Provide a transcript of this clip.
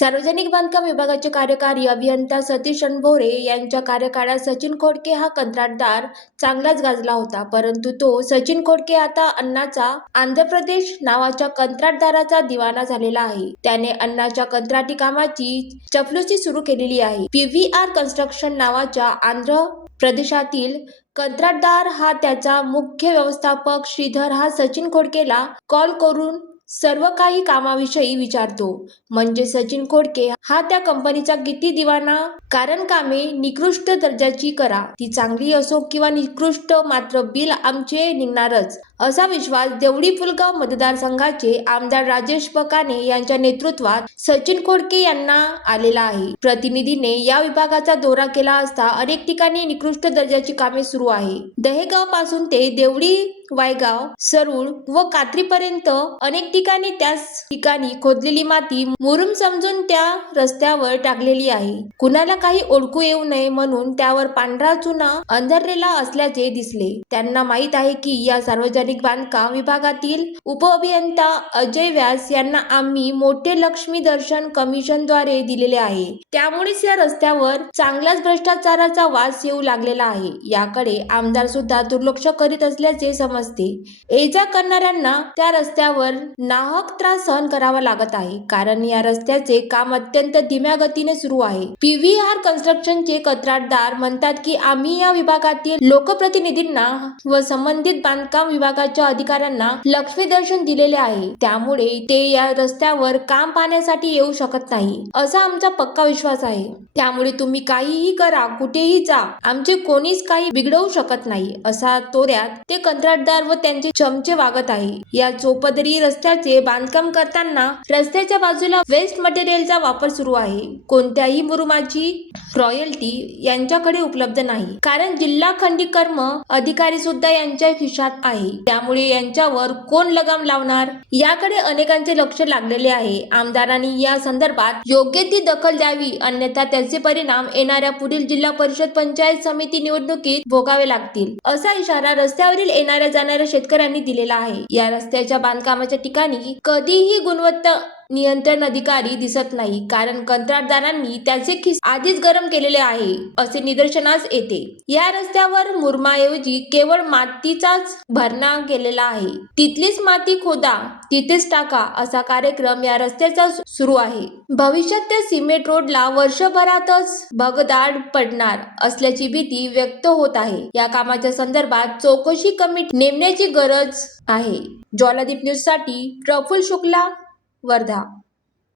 सार्वजनिक बांधकाम विभागाचे कार्यकारी अभियंता सतीश रणभोरे यांच्या कार्यकाळात सचिन खोडके हा कंत्राटदार चांगलाच गाजला होता परंतु तो सचिन खोडके आता अण्णाचा आंध्र प्रदेश नावाच्या कंत्राटदाराचा दिवाना झालेला आहे. त्याने अण्णाच्या कंत्राटी कामाची चपलुसी सुरू केलेली आहे. पीव्हीआर कन्स्ट्रक्शन नावाच्या आंध्र प्रदेशातील कंत्राटदार हा त्याचा मुख्य व्यवस्थापक श्रीधर हा सचिन खोडकेला कॉल करून सर्व काही कामाविषयी विचारतो. म्हणजे सचिन खोडके हा त्या कंपनीचा किती दिवाना कारण कामे निकृष्ट दर्जाची करा. ती चांगली असो किंवा निकृष्ट मात्र बिल आमचे निघणारच. असा विश्वास देवडी फुलगाव मतदारसंघाचे आमदार राजेश बकाने यांच्या नेतृत्वात सचिन खोडके यांना आलेला आहे. प्रतिनिधीने या विभागाचा दौरा केला असता अनेक ठिकाणी निकृष्ट दर्जाची कामे सुरू आहे. दहेगावपासून ते देवडी वायगाव सरूळ व कात्रीपर्यंत अनेक ठिकाणी त्याच ठिकाणी खोदलेली माती मुरुम समजून त्या रस्त्यावर टाकलेली आहे. कुणाला काही ओळखू येऊ नये म्हणून त्यावर पांढरा चुना अंधरलेला असल्याचे दिसले. त्यांना माहीत आहे की या सार्वजनिक बांधकाम विभागातील उपअभियंता अजय व्यास यांना आम्ही मोठे लक्ष्मी दर्शन कमिशनद्वारे दिलेले आहे. त्यामुळेच या रस्त्यावर चांगलाच भ्रष्टाचाराचा वास येऊ लागलेला आहे. याकडे आमदार सुद्धा दुर्लक्ष करीत असल्याचे समजते ये-जा करणाऱ्यांना त्या रस्त्यावर नाहक त्रास सहन करावा लागत आहे. कारण या रस्त्याचे काम अत्यंत धीम्या गतीने सुरू आहे. पीव्हीआर कन्स्ट्रक्शनचे कंत्राटदार म्हणतात की आम्ही या विभागातील लोकप्रतिनिधींना व संबंधित बांधकाम विभागाच्या अधिकाऱ्यांना लक्ष्मी दर्शन दिलेले आहे. त्यामुळे ते या रस्त्यावर काम पाहण्यासाठी येऊ शकत नाही असा आमचा पक्का विश्वास आहे. त्यामुळे तुम्ही काहीही करा कुठेही जा आमचे कोणीच काही बिघडवू शकत नाही असा तोऱ्यात ते कंत्राटदार व त्यांचे चमचे वागत आहे. या चोपदरी रस्त्याचे बांधकाम करताना रस्त्याच्या बाजूला वेस्ट मटेरियलचा वापर सुरू आहे. कोणत्याही मुरुमाची रॉयल्टी यांच्याकडे उपलब्ध नाही. कारण जिल्हा खंडीकर्म अधिकारी सुद्धा यांच्या खिशात आहे. त्यामुळे यांच्यावर कोण लगाम लावणार? याकडे अनेकांचे लक्ष लागलेले आहे. आमदारांनी या संदर्भात योग्य ती दखल द्यावी. अन्यथा त्याचे परिणाम येणाऱ्या पुढील जिल्हा परिषद पंचायत समिती निवडणुकीत भोगावे लागतील. असा इशारा रस्त्यावरील येणाऱ्या जाणाऱ्या शेतकऱ्यांनी दिलेला आहे. या रस्त्याच्या बांधकामाच्या ठिकाणी कधीही गुणवत्ता नियंत्रण अधिकारी दिसत नाही कारण कंत्राटदारांनी त्याचे खिस आधीच गरम केलेले आहे असे निदर्शनास येते. या रस्त्यावर मुरमाऐवजी केवळ मातीचाच भरणा केलेला आहे. तिथलीच माती खोदा तिथेच टाका असा कार्यक्रम या रस्त्याचा सुरू आहे. भविष्यात त्या सिमेंट रोडला वर्षभरातच भगदाड पडणार असल्याची भीती व्यक्त होत आहे. या कामाच्या संदर्भात चौकशी कमिटी नेमण्याची गरज आहे. ज्वालादीप न्यूजसाठी प्रफुल शुक्ला वर्धा